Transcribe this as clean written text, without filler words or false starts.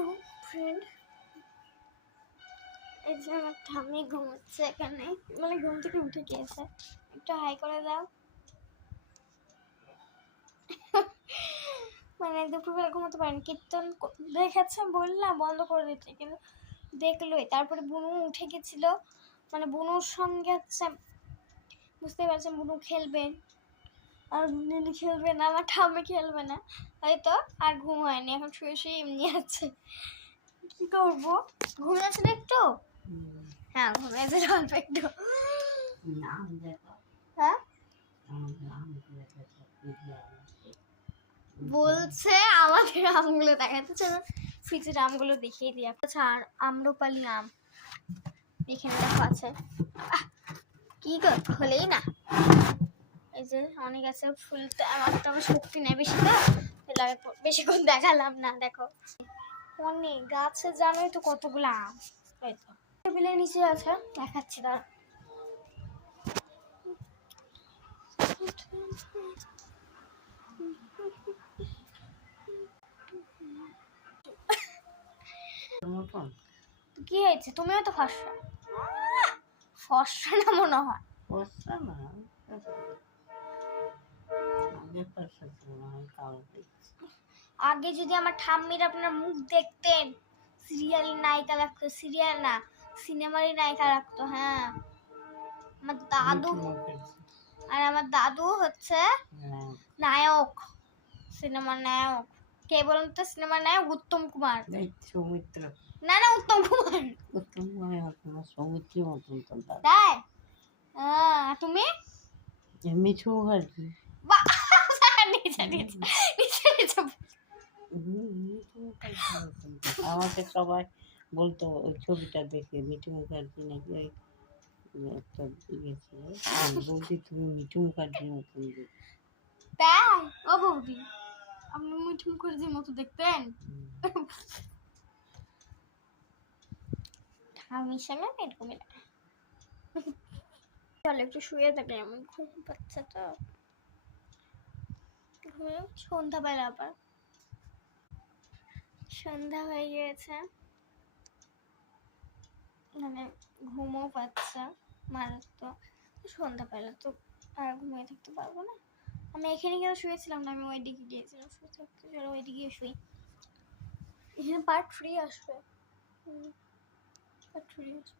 একটু ফ্রেন্ড, এই যে আমার ঠাম্মি ঘুমোচ্ছে এখানে, মানে ঘুম থেকে উঠে গিয়েছে। একটু হাই করে দাও। মানে দুপুরবেলা ঘুমোতে পারেনি, কীর্তন দেখেছে বললাম বন্ধ করে দিচ্ছে, কিন্তু দেখলোই। তারপরে বুনু উঠে গেছিল, মানে বুনুর সঙ্গে হচ্ছে বুঝতে পারছেন বুনু খেলবে আর নিনি খেলবে না, আমার ঠাম্মি খেলবে না হয়তো। আর ঘুম হয়নি, এখন শুয়ে শুয়ে এমনি আছে। কি করবো, ঘুমিয়েছিল একটু? হ্যাঁ ঘুমিয়েছে অল্প একটু। হ্যাঁ বলছে আমাদের আমগুলো দেখাতে, চলো ফ্রিজের আমগুলো দেখিয়ে দিই। আচ্ছা, আর আম্রপালি আম এখানে দেখো আছে। কি গো হলেই না, এই যে অনেক আছে ফুলতে, আমার তো আমার শক্তি নেই বেশি, তো বেশিক্ষণ দেখালাম না। দেখো অনেক গাছে, জানোই তো কতগুলো আম। এই তো টেবিলের নিচে আছে, দেখাচ্ছি দাঁড়া। কি হয়েছে, তুমিও তো ফর্সা। ফর্সা না মনে হয়, ফর্সা না, আগে যদি আমার ঠাম্মির আপনার মুখ দেখতেন, সিরিয়ালের নায়িকা লাগতো, সিরিয়াল না সিনেমারই নায়িকা লাগতো। হ্যাঁ আমার দাদু, আর আমার দাদু হচ্ছে নায়ক, সিনেমার নায়ক। কে বলুন তো সিনেমার নায়ক? উত্তম কুমার। সৌমিত্র না না উত্তম কুমার। উত্তম কুমারের মতন সৌমিত্রীর মতন তো তাই তুমি মিঠু মুখার্জি। আমাকে সবাই বলতো ওই ছবিটা দেখে মিঠু মুখার্জি নাকি ওই একটা গেছিল, বলছি তুমি মিঠু মুখার্জির মতন। তাই ও বৌদি, আপনি মিঠু মুখার্জির মতো দেখতেন? আমি সঙ্গে এরকমই লাগে। চলো একটু শুয়ে থাকলে, আমার ঘুম পাচ্ছে তো। সন্ধ্যাবেলা আবার সন্ধ্যা হয়ে গিয়েছে, মানে ঘুমও পাচ্ছে মারাত্মক। সন্ধ্যাবেলা তো আর ঘুমিয়ে থাকতে পারবো না। আমি এখানে গিয়ে শুয়েছিলাম না, আমি ওইদিকে গিয়েছিলাম শুয়ে থাকতে। চলো ওইদিকে শুই, এখানে পার্ট 3 আসবে, পার্ট 3 আসবে।